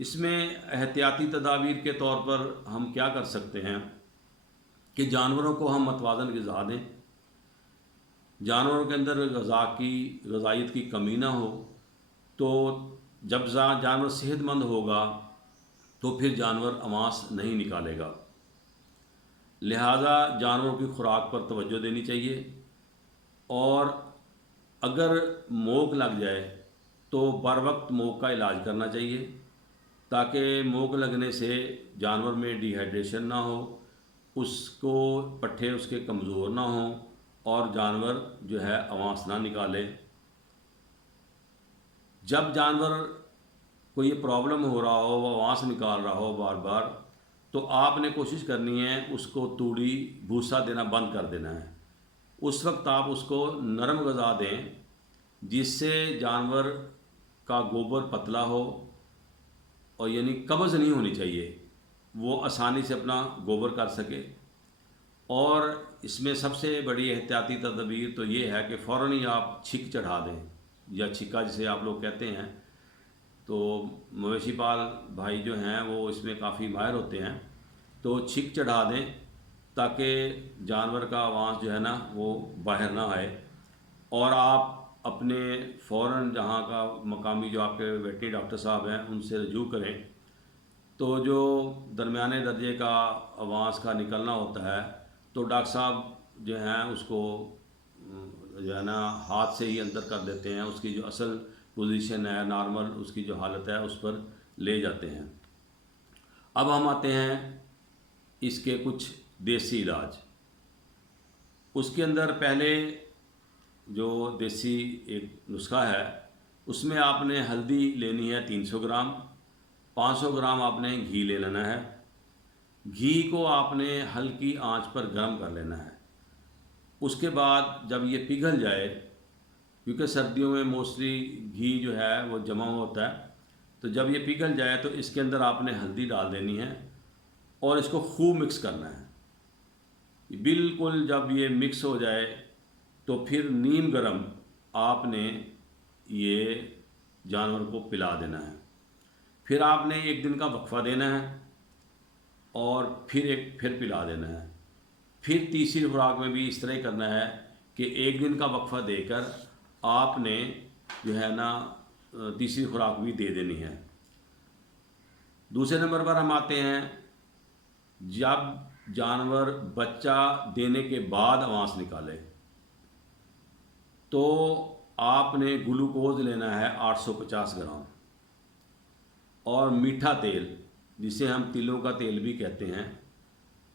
اس میں احتیاطی تدابیر کے طور پر ہم کیا کر سکتے ہیں کہ جانوروں کو ہم متوازن غذا دیں، جانوروں کے اندر غذائیت کی کمی نہ ہو، تو جب جانور صحت مند ہوگا تو پھر جانور اماس نہیں نکالے گا، لہذا جانوروں کی خوراک پر توجہ دینی چاہیے، اور اگر موک لگ جائے تو بر وقت موک کا علاج کرنا چاہیے، تاکہ موک لگنے سے جانور میں ڈی ہائیڈریشن نہ ہو، اس کو پٹھے اس کے کمزور نہ ہوں اور جانور جو ہے آواز نہ نکالے۔ جب جانور کو یہ پرابلم ہو رہا ہو، وہ آواز نکال رہا ہو بار بار، تو آپ نے کوشش کرنی ہے اس کو توڑی بھوسا دینا بند کر دینا ہے۔ اس وقت آپ اس کو نرم غذا دیں جس سے جانور کا گوبر پتلا ہو، اور یعنی قبض نہیں ہونی چاہیے، وہ آسانی سے اپنا گوبر کر سکے۔ اور اس میں سب سے بڑی احتیاطی تدابیر تو یہ ہے کہ فوراً ہی آپ چھک چڑھا دیں، یا چھکا جسے آپ لوگ کہتے ہیں۔ تو مویشی پال بھائی جو ہیں وہ اس میں کافی ماہر ہوتے ہیں، تو چھک چڑھا دیں تاکہ جانور کا آواز جو ہے نا وہ باہر نہ آئے، اور آپ اپنے فوراً جہاں کا مقامی جو آپ کے ویٹری ڈاکٹر صاحب ہیں ان سے رجوع کریں۔ تو جو درمیانے درجے کا آواز کا نکلنا ہوتا ہے تو ڈاکٹر صاحب جو ہیں اس کو جو ہے نا ہاتھ سے ہی اندر کر دیتے ہیں، اس کی جو اصل پوزیشن ہے نارمل اس کی جو حالت ہے اس پر لے جاتے ہیں۔ اب ہم آتے ہیں اس کے کچھ دیسی علاج۔ اس کے اندر پہلے جو دیسی ایک نسخہ ہے اس میں آپ نے ہلدی لینی ہے 300 گرام، 500 گرام آپ نے گھی لے لینا ہے۔ گھی کو آپ نے ہلکی آنچ پر گرم کر لینا ہے۔ اس کے بعد جب یہ پگھل جائے، کیونکہ سردیوں میں موسٹلی گھی جو ہے وہ جمع ہوتا ہے، تو جب یہ پگھل جائے تو اس کے اندر آپ نے ہلدی ڈال دینی ہے اور اس کو خوب مکس کرنا ہے۔ بالکل جب یہ مکس ہو جائے تو پھر نیم گرم آپ نے یہ جانور کو پلا دینا ہے۔ پھر آپ نے 1 دن کا وقفہ دینا ہے اور پھر پلا دینا ہے۔ پھر تیسری خوراک میں بھی اس طرح ہی کرنا ہے کہ 1 دن کا وقفہ دے کر آپ نے جو ہے نا تیسری خوراک بھی دے دینی ہے۔ دوسرے نمبر پر ہم آتے ہیں جب جانور بچہ دینے کے بعد آواز نکالے تو آپ نے گلوکوز لینا ہے 850 گرام، اور میٹھا تیل جسے ہم تلوں کا تیل بھی کہتے ہیں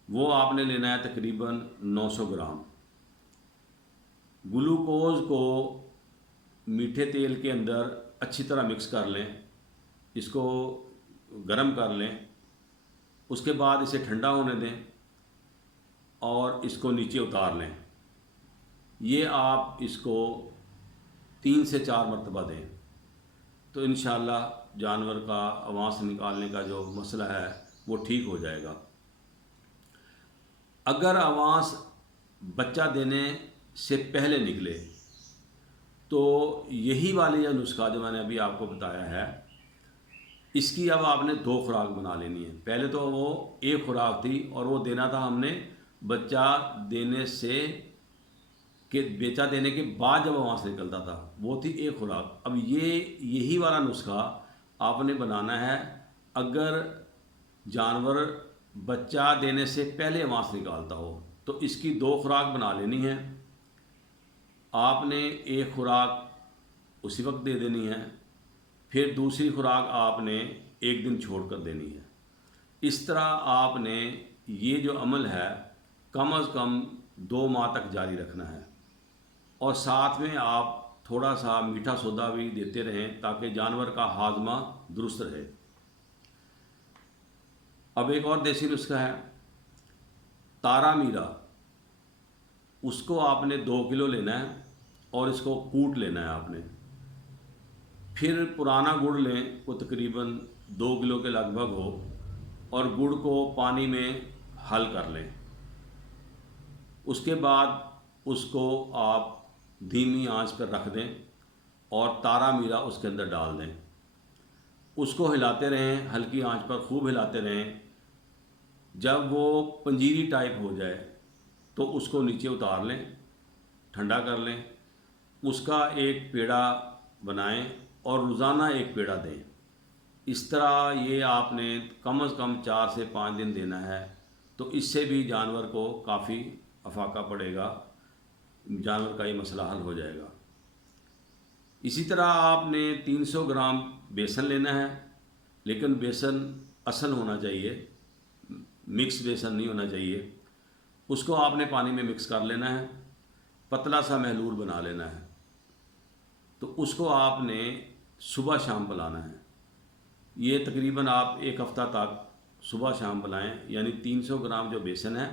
وہ آپ نے لینا ہے تقریباً 900 گرام۔ گلوکوز کو میٹھے تیل کے اندر اچھی طرح مکس کر لیں، اس کو گرم کر لیں، اس کے بعد اسے ٹھنڈا ہونے دیں اور اس کو نیچے اتار لیں۔ یہ آپ اس کو 3 سے 4 مرتبہ دیں تو انشاءاللہ جانور کا آواز نکالنے کا جو مسئلہ ہے وہ ٹھیک ہو جائے گا۔ اگر آواز بچہ دینے سے پہلے نکلے تو یہی والی جو نسخہ جو میں نے ابھی آپ کو بتایا ہے اس کی اب آپ نے 2 خوراک بنا لینی ہے۔ پہلے تو وہ 1 خوراک تھی اور وہ دینا تھا ہم نے بچہ دینے کے بعد جب آواز نکلتا تھا، وہ تھی 1 خوراک۔ اب یہی والا نسخہ آپ نے بنانا ہے اگر جانور بچہ دینے سے پہلے آواز نکالتا ہو، تو اس کی 2 خوراک بنا لینی ہے۔ آپ نے 1 خوراک اسی وقت دے دینی ہے، پھر دوسری خوراک آپ نے 1 دن چھوڑ کر دینی ہے۔ اس طرح آپ نے یہ جو عمل ہے کم از کم 2 ماہ تک جاری رکھنا ہے، اور ساتھ میں آپ تھوڑا سا میٹھا سوڈا بھی دیتے رہیں تاکہ جانور کا ہاضمہ درست رہے۔ اب ایک اور دیسی نسخہ ہے تارا میرا، اس کو آپ نے 2 کلو لینا ہے اور اس کو کوٹ لینا ہے آپ نے۔ پھر پرانا گڑ لیں، وہ تقریباً 2 کلو کے لگ بھگ ہو، اور گڑ کو پانی میں حل کر لیں۔ اس کے بعد اس کو آپ دھیمی آنچ پر رکھ دیں اور تارا میرا اس کے اندر ڈال دیں۔ اس کو ہلاتے رہیں، ہلکی آنچ پر خوب ہلاتے رہیں۔ جب وہ پنجیری ٹائپ ہو جائے تو اس کو نیچے اتار لیں، ٹھنڈا کر لیں، اس کا ایک پیڑا بنائیں اور روزانہ ایک پیڑا دیں۔ اس طرح یہ آپ نے کم از کم 4 سے 5 دن دینا ہے، تو اس سے بھی جانور کو کافی افاقہ پڑے گا، جانور کا یہ مسئلہ حل ہو جائے گا۔ اسی طرح آپ نے 300 گرام بیسن لینا ہے، لیکن بیسن اصل ہونا چاہیے، مکس بیسن نہیں ہونا چاہیے۔ اس کو آپ نے پانی میں مکس کر لینا ہے، پتلا سا محلول بنا لینا ہے۔ تو اس کو آپ نے صبح شام پلانا ہے۔ یہ تقریباً آپ 1 ہفتہ تک صبح شام پلائیں، یعنی 300 گرام جو بیسن ہے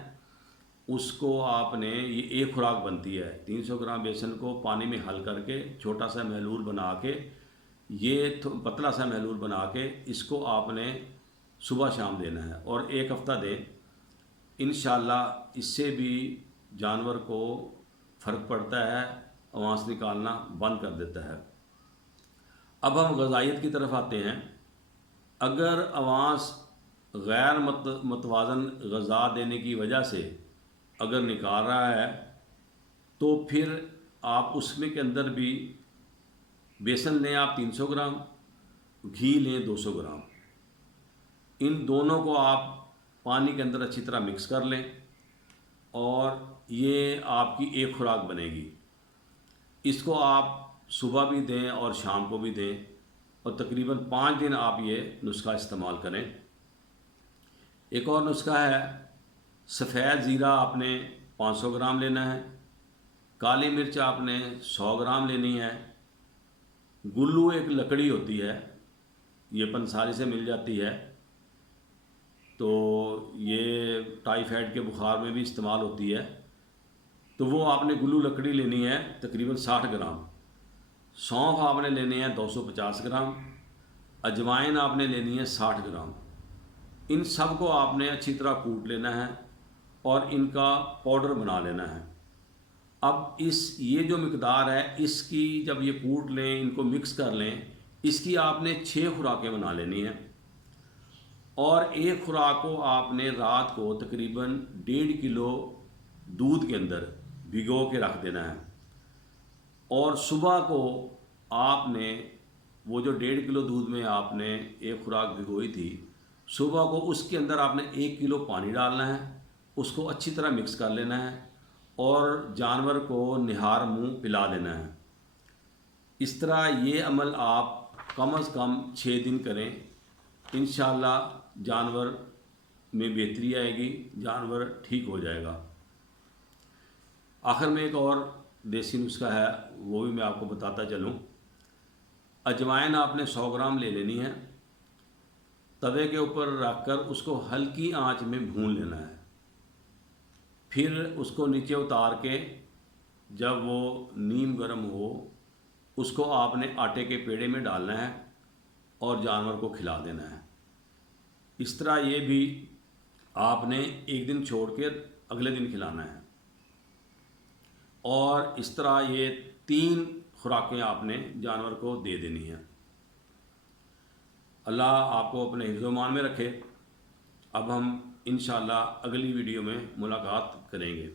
اس کو آپ نے، یہ ایک خوراک بنتی ہے، 300 گرام بیسن کو پانی میں حل کر کے چھوٹا سا محلول بنا کے، یہ پتلا سا محلول بنا کے اس کو آپ نے صبح شام دینا ہے اور 1 ہفتہ دیں۔ انشاءاللہ اس سے بھی جانور کو فرق پڑتا ہے، اونس نکالنا بند کر دیتا ہے۔ اب ہم غذائیت کی طرف آتے ہیں۔ اگر اونس غیر متوازن غذا دینے کی وجہ سے اگر نکال رہا ہے تو پھر آپ اس میں کے اندر بھی بیسن لیں آپ 300 گرام، گھی لیں 200 گرام، ان دونوں کو آپ پانی کے اندر اچھی طرح مکس کر لیں اور یہ آپ کی ایک خوراک بنے گی۔ اس کو آپ صبح بھی دیں اور شام کو بھی دیں، اور تقریباً 5 دن آپ یہ نسخہ استعمال کریں۔ ایک اور نسخہ ہے، سفید زیرہ آپ نے 500 گرام لینا ہے، کالی مرچ آپ نے 100 گرام لینی ہے، گلو ایک لکڑی ہوتی ہے، یہ پنساری سے مل جاتی ہے، تو یہ ٹائیفائڈ کے بخار میں بھی استعمال ہوتی ہے، تو وہ آپ نے گلو لکڑی لینی ہے تقریباً 60 گرام، سونف آپ نے لینے ہیں 250 گرام، اجوائن آپ نے لینی ہے 60 گرام۔ ان سب کو آپ نے اچھی طرح کوٹ لینا ہے اور ان کا پاؤڈر بنا لینا ہے۔ اب یہ جو مقدار ہے اس کی، جب یہ کوٹ لیں، ان کو مکس کر لیں، اس کی آپ نے 6 خوراکیں بنا لینی ہیں، اور ایک خوراک کو آپ نے رات کو تقریباً 1.5 کلو دودھ کے اندر بھگو کے رکھ دینا ہے، اور صبح کو آپ نے وہ جو 1.5 کلو دودھ میں آپ نے ایک خوراک بھگوئی تھی، صبح کو اس کے اندر آپ نے 1 کلو پانی ڈالنا ہے، اس کو اچھی طرح مکس کر لینا ہے اور جانور کو نہار منہ پلا دینا ہے۔ اس طرح یہ عمل آپ کم از کم 6 دن کریں، انشاءاللہ جانور میں بہتری آئے گی، جانور ٹھیک ہو جائے گا۔ آخر میں ایک اور دیسی نسخہ ہے، وہ بھی میں آپ کو بتاتا چلوں۔ اجوائن آپ نے 100 گرام لے لینی ہے، توے کے اوپر رکھ کر اس کو ہلکی آنچ میں بھون لینا ہے، پھر اس کو نیچے اتار کے جب وہ نیم گرم ہو اس کو آپ نے آٹے کے پیڑے میں ڈالنا ہے اور جانور کو کھلا دینا ہے۔ اس طرح یہ بھی آپ نے 1 دن چھوڑ کے اگلے دن کھلانا ہے، اور اس طرح یہ 3 خوراکیں آپ نے جانور کو دے دینی ہیں۔ اللہ آپ کو اپنے حفظ و امان میں رکھے۔ اب ہم انشاءاللہ اگلی ویڈیو میں ملاقات کریں گے۔